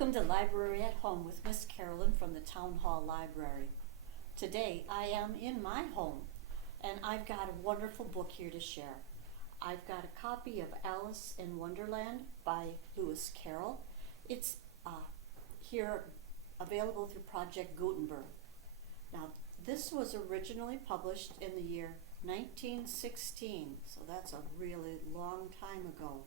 Welcome to Library at Home with Miss Carolyn from the Town Hall Library. Today I am in my home and I've got a wonderful book here to share. I've got a copy of Alice in Wonderland by Lewis Carroll. It's here available through Project Gutenberg. Now this was originally published in the year 1916, so that's a really long time ago.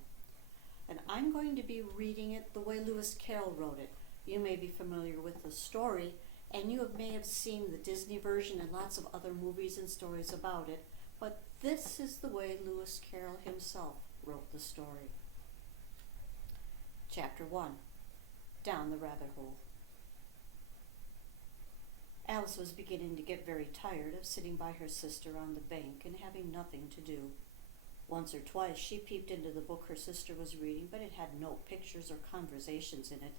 And I'm going to be reading it the way Lewis Carroll wrote it. You may be familiar with the story, and you may have seen the Disney version and lots of other movies and stories about it, but this is the way Lewis Carroll himself wrote the story. Chapter 1, Down the Rabbit Hole. Alice was beginning to get very tired of sitting by her sister on the bank and having nothing to do. Once or twice she peeped into the book her sister was reading, but it had no pictures or conversations in it.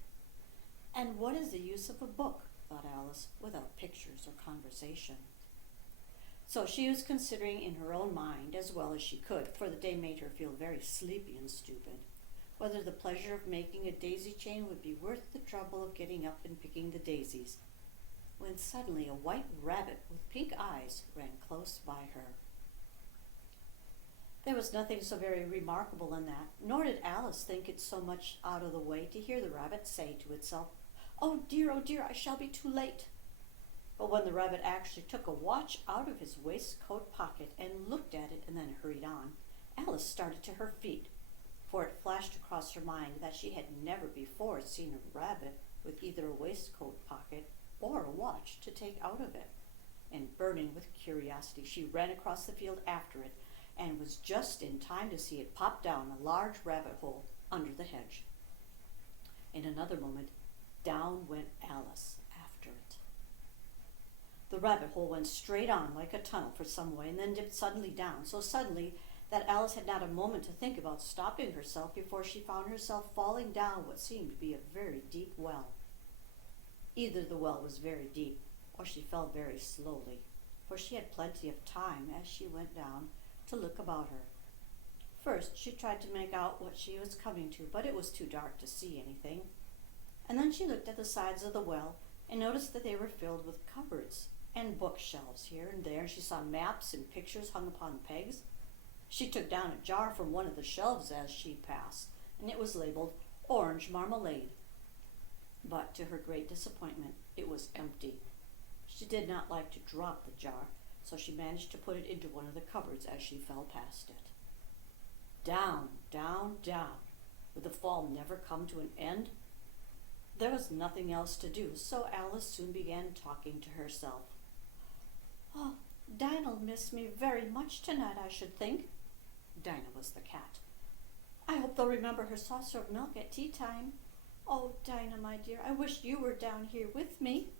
And what is the use of a book, thought Alice, without pictures or conversation? So she was considering in her own mind, as well as she could, for the day made her feel very sleepy and stupid, whether the pleasure of making a daisy chain would be worth the trouble of getting up and picking the daisies, when suddenly a white rabbit with pink eyes ran close by her. There was nothing so very remarkable in that, nor did Alice think it so much out of the way to hear the rabbit say to itself, oh dear, I shall be too late." But when the rabbit actually took a watch out of his waistcoat pocket and looked at it and then hurried on, Alice started to her feet, for it flashed across her mind that she had never before seen a rabbit with either a waistcoat pocket or a watch to take out of it. And burning with curiosity, she ran across the field after it, and was just in time to see it pop down a large rabbit hole under the hedge. In another moment, down went Alice after it. The rabbit hole went straight on like a tunnel for some way and then dipped suddenly down, so suddenly that Alice had not a moment to think about stopping herself before she found herself falling down what seemed to be a very deep well. Either the well was very deep or she fell very slowly, for she had plenty of time as she went down to look about her. First, she tried to make out what she was coming to, but it was too dark to see anything. And then she looked at the sides of the well and noticed that they were filled with cupboards and bookshelves here and there, and she saw maps and pictures hung upon pegs. She took down a jar from one of the shelves as she passed, and it was labeled Orange Marmalade. But to her great disappointment, it was empty. She did not like to drop the jar, so she managed to put it into one of the cupboards as she fell past it. Down, down, down. Would the fall never come to an end? There was nothing else to do, so Alice soon began talking to herself. "Oh, Dinah'll miss me very much tonight, I should think." Dinah was the cat. "I hope they'll remember her saucer of milk at tea time. Oh, Dinah, my dear, I wish you were down here with me."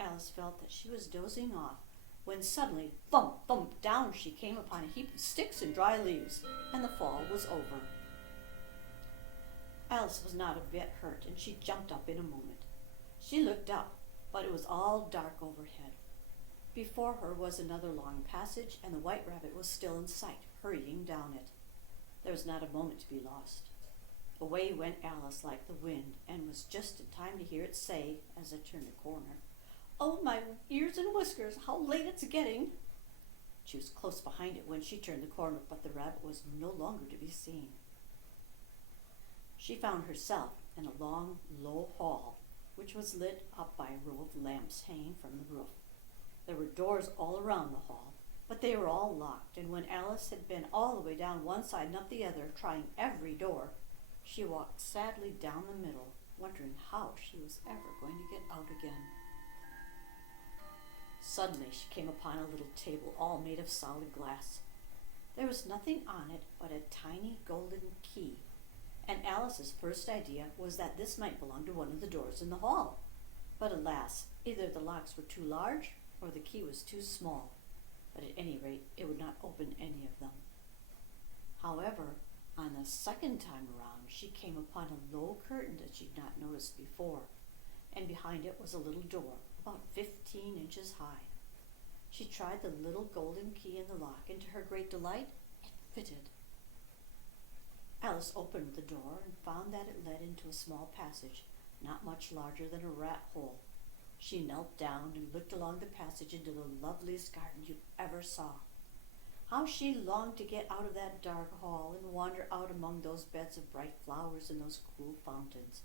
Alice felt that she was dozing off, when suddenly, thump, thump, down she came upon a heap of sticks and dry leaves, and the fall was over. Alice was not a bit hurt, and she jumped up in a moment. She looked up, but it was all dark overhead. Before her was another long passage, and the white rabbit was still in sight, hurrying down it. There was not a moment to be lost. Away went Alice like the wind, and was just in time to hear it say, as it turned a corner, "Oh, my ears and whiskers, how late it's getting." She was close behind it when she turned the corner, but the rabbit was no longer to be seen. She found herself in a long, low hall, which was lit up by a row of lamps hanging from the roof. There were doors all around the hall, but they were all locked, and when Alice had been all the way down one side and up the other, trying every door, she walked sadly down the middle, wondering how she was ever going to get out again. Suddenly she came upon a little table all made of solid glass. There was nothing on it but a tiny golden key, and Alice's first idea was that this might belong to one of the doors in the hall. But alas, either the locks were too large or the key was too small, but at any rate it would not open any of them. However, on the second time around she came upon a low curtain that she'd not noticed before, and behind it was a little door about 15 inches high. She tried the little golden key in the lock, and to her great delight, it fitted. Alice opened the door and found that it led into a small passage not much larger than a rat hole. She knelt down and looked along the passage into the loveliest garden you ever saw. How she longed to get out of that dark hall and wander out among those beds of bright flowers and those cool fountains.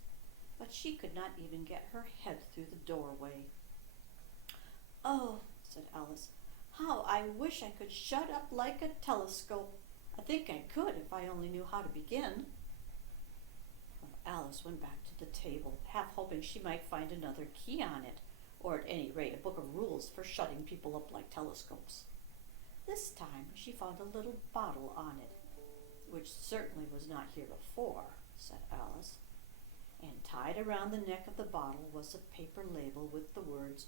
But she could not even get her head through the doorway. "Oh," said Alice, "how I wish I could shut up like a telescope. I think I could if I only knew how to begin." Well, Alice went back to the table, half hoping she might find another key on it, or at any rate a book of rules for shutting people up like telescopes. This time she found a little bottle on it, which certainly was not here before, said Alice, and tied around the neck of the bottle was a paper label with the words,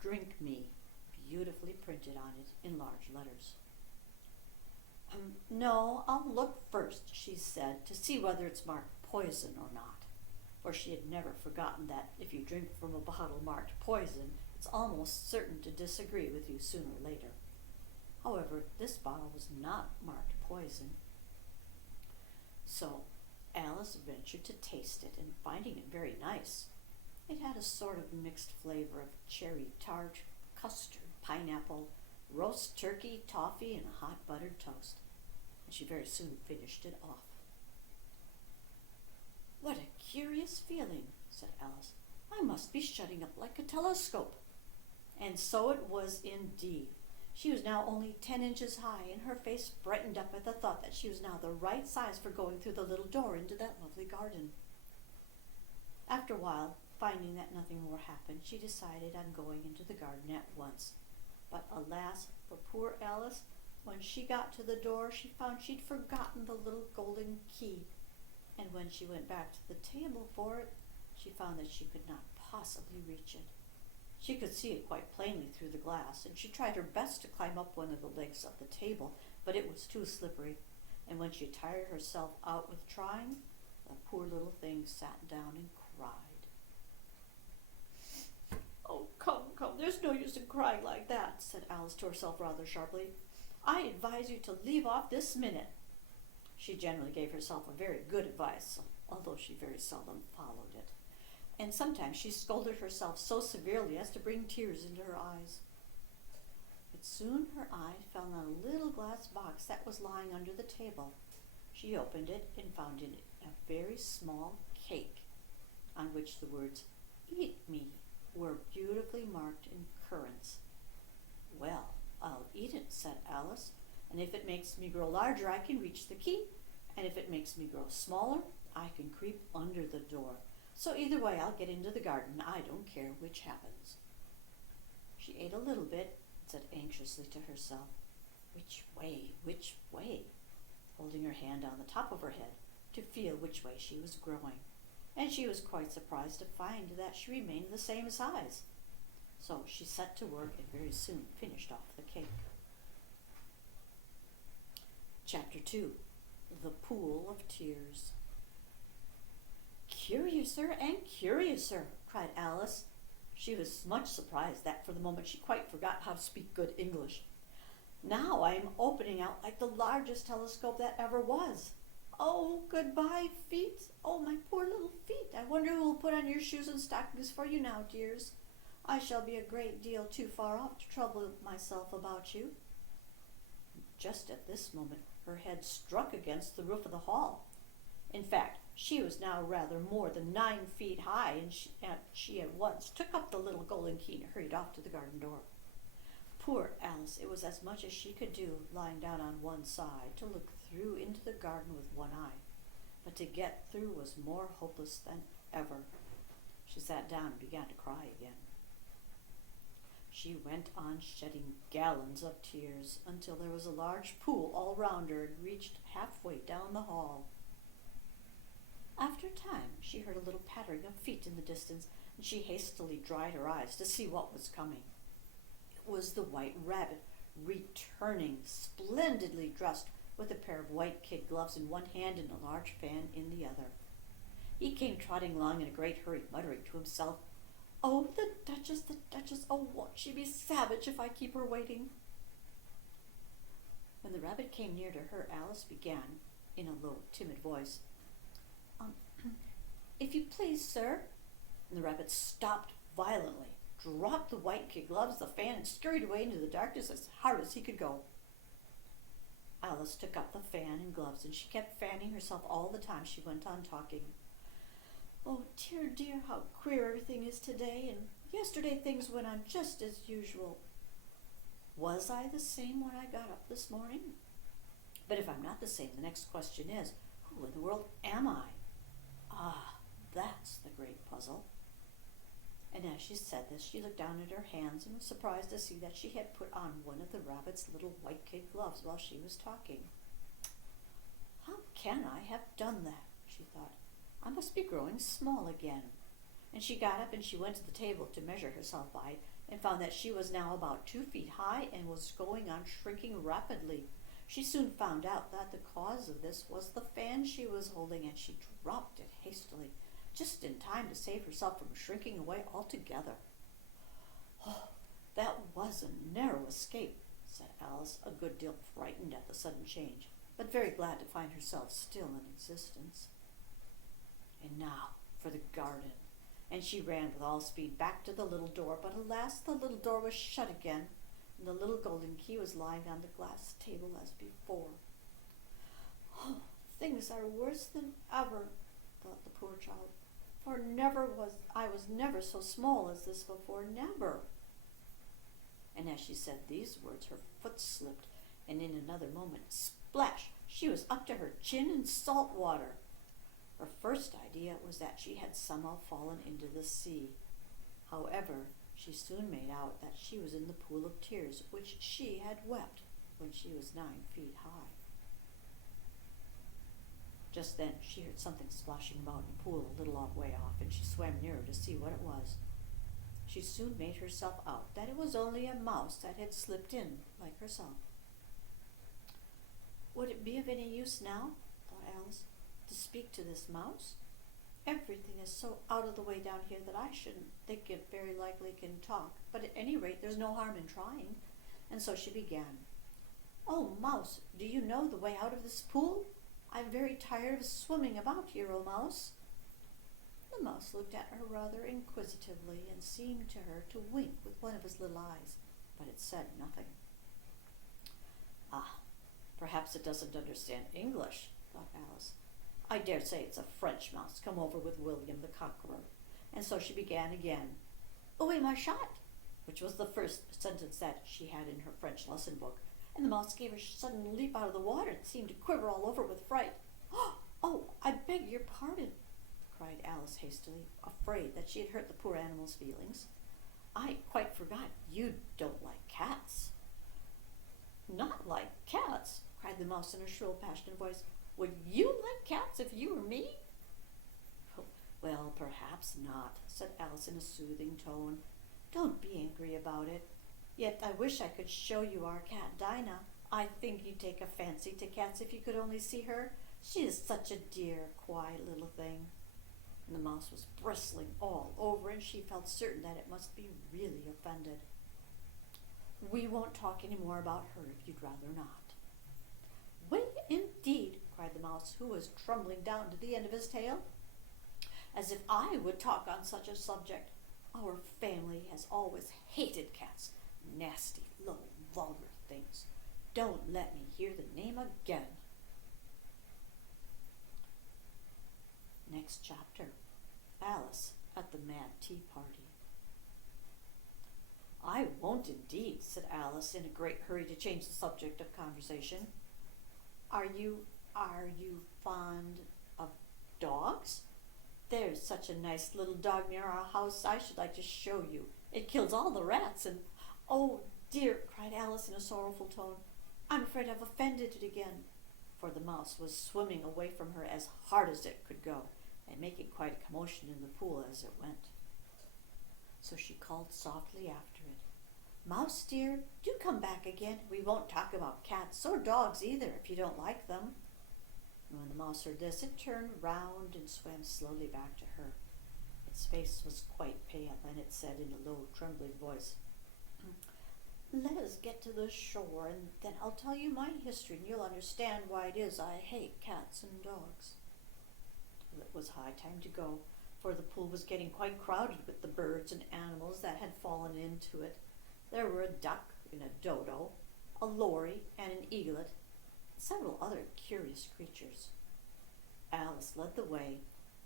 "Drink me," beautifully printed on it in large letters. "No, I'll look first," she said, "to see whether it's marked poison or not," for she had never forgotten that if you drink from a bottle marked poison, it's almost certain to disagree with you sooner or later. However, this bottle was not marked poison. So Alice ventured to taste it, and finding it very nice, it had a sort of mixed flavor of cherry tart, custard, pineapple, roast turkey, toffee, and hot buttered toast, and she very soon finished it off. "What a curious feeling," said Alice. "I must be shutting up like a telescope." And so it was indeed. She was now only 10 inches high, and her face brightened up at the thought that she was now the right size for going through the little door into that lovely garden. After a while, finding that nothing more happened, she decided on going into the garden at once. But alas, for poor Alice, when she got to the door, she found she'd forgotten the little golden key, and when she went back to the table for it, she found that she could not possibly reach it. She could see it quite plainly through the glass, and she tried her best to climb up one of the legs of the table, but it was too slippery, and when she tired herself out with trying, the poor little thing sat down and cried. "Oh, come, there's no use in crying like that," said Alice to herself rather sharply. "I advise you to leave off this minute." She generally gave herself a very good advice, although she very seldom followed it, and sometimes she scolded herself so severely as to bring tears into her eyes. But soon her eye fell on a little glass box that was lying under the table. She opened it and found in it a very small cake, on which the words, "Eat me," were beautifully marked in currants. "Well, I'll eat it," said Alice, "and if it makes me grow larger, I can reach the key, and if it makes me grow smaller, I can creep under the door. So either way, I'll get into the garden. I don't care which happens." She ate a little bit and said anxiously to herself, "Which way, which way?" holding her hand on the top of her head to feel which way she was growing, and she was quite surprised to find that she remained the same size. So she set to work and very soon finished off the cake. Chapter 2. The Pool of Tears. "Curiouser and curiouser," cried Alice. She was much surprised that for the moment she quite forgot how to speak good English. "Now I am opening out like the largest telescope that ever was. Oh, goodbye, feet. Oh, my poor little feet. I wonder who will put on your shoes and stockings for you now, dears. I shall be a great deal too far off to trouble myself about you." Just at this moment, her head struck against the roof of the hall. In fact, she was now rather more than 9 feet high, and she at once took up the little golden key and hurried off to the garden door. Poor Alice, it was as much as she could do, lying down on one side, to look through into the garden with one eye. But to get through was more hopeless than ever. She sat down and began to cry again. She went on shedding gallons of tears until there was a large pool all round her and reached halfway down the hall. After a time, she heard a little pattering of feet in the distance, and she hastily dried her eyes to see what was coming. It was the White Rabbit, returning, splendidly dressed, with a pair of white kid gloves in one hand and a large fan in the other. He came trotting along in a great hurry, muttering to himself, "Oh, the Duchess, oh, won't she be savage if I keep her waiting?" When the rabbit came near to her, Alice began, in a low, timid voice, "If you please, sir, And the rabbit stopped violently, dropped the white kid gloves, the fan, and scurried away into the darkness as hard as he could go. Alice took up the fan and gloves, and she kept fanning herself all the time she went on talking. "Oh, dear, dear, how queer everything is today, and yesterday things went on just as usual. Was I the same when I got up this morning? But if I'm not the same, the next question is, who in the world am I? Ah, that's the great puzzle." And as she said this, she looked down at her hands and was surprised to see that she had put on one of the rabbit's little white kid gloves while she was talking. "How can I have done that?" she thought. "I must be growing small again." And she got up and she went to the table to measure herself by it and found that she was now about 2 feet high and was going on shrinking rapidly. She soon found out that the cause of this was the fan she was holding, and she dropped it hastily, just in time to save herself from shrinking away altogether. "Oh, that was a narrow escape," said Alice, a good deal frightened at the sudden change, but very glad to find herself still in existence. "And now for the garden." And she ran with all speed back to the little door, but alas, the little door was shut again, and the little golden key was lying on the glass table as before. "Oh, things are worse than ever," thought the poor child, "for I was never so small as this before, never." And as she said these words, her foot slipped, and in another moment, splash, she was up to her chin in salt water. Her first idea was that she had somehow fallen into the sea. However, she soon made out that she was in the pool of tears which she had wept when she was 9 feet high. Just then she heard something splashing about in the pool a little way off, and she swam nearer to see what it was. She soon made herself out that it was only a mouse that had slipped in like herself. "Would it be of any use now," thought Alice, "to speak to this mouse? Everything is so out of the way down here that I shouldn't think it very likely can talk, but at any rate there's no harm in trying." And so she began. "Oh, mouse, do you know the way out of this pool? I'm very tired of swimming about here, oh mouse." The mouse looked at her rather inquisitively and seemed to her to wink with one of his little eyes, but it said nothing. "Ah, perhaps it doesn't understand English," thought Alice. "I dare say it's a French mouse come over with William the Conqueror." And so she began again, "Oué ma chatte," which was the first sentence that she had in her French lesson book, and the mouse gave a sudden leap out of the water and seemed to quiver all over with fright. "Oh, I beg your pardon," cried Alice hastily, afraid that she had hurt the poor animal's feelings. "I quite forgot you don't like cats." "Not like cats?" cried the mouse in a shrill, passionate voice. "Would you like cats if you were me?" "Well, perhaps not," said Alice in a soothing tone. "Don't be angry about it. Yet I wish I could show you our cat Dinah. I think you'd take a fancy to cats if you could only see her. She is such a dear, quiet little thing." And the mouse was bristling all over, and she felt certain that it must be really offended. "We won't talk any more about her if you'd rather not." "Well, indeed," cried the mouse, who was trembling down to the end of his tail. "As if I would talk on such a subject. Our family has always hated cats. Nasty, little, vulgar things. Don't let me hear the name again." Next chapter, Alice at the Mad Tea Party. "I won't indeed," said Alice in a great hurry to change the subject of conversation. Are you fond of dogs? There's such a nice little dog near our house I should like to show you. It kills all the rats and—" "Oh, dear," cried Alice in a sorrowful tone, "I'm afraid I've offended it again," for the mouse was swimming away from her as hard as it could go, and making quite a commotion in the pool as it went. So she called softly after it, "Mouse dear, do come back again. We won't talk about cats or dogs either if you don't like them." And when the mouse heard this, it turned round and swam slowly back to her. Its face was quite pale, and it said in a low, trembling voice, "Let us get to the shore, and then I'll tell you my history, and you'll understand why it is I hate cats and dogs." Well, it was high time to go, for the pool was getting quite crowded with the birds and animals that had fallen into it. There were a duck and a dodo, a lory and an eaglet, and several other curious creatures. Alice led the way,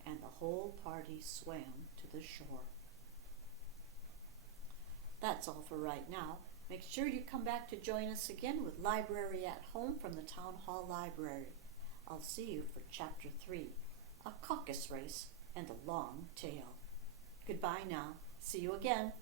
and the whole party swam to the shore. That's all for right now. Make sure you come back to join us again with Library at Home from the Town Hall Library. I'll see you for Chapter 3, A Caucus Race and a Long Tail. Goodbye now. See you again.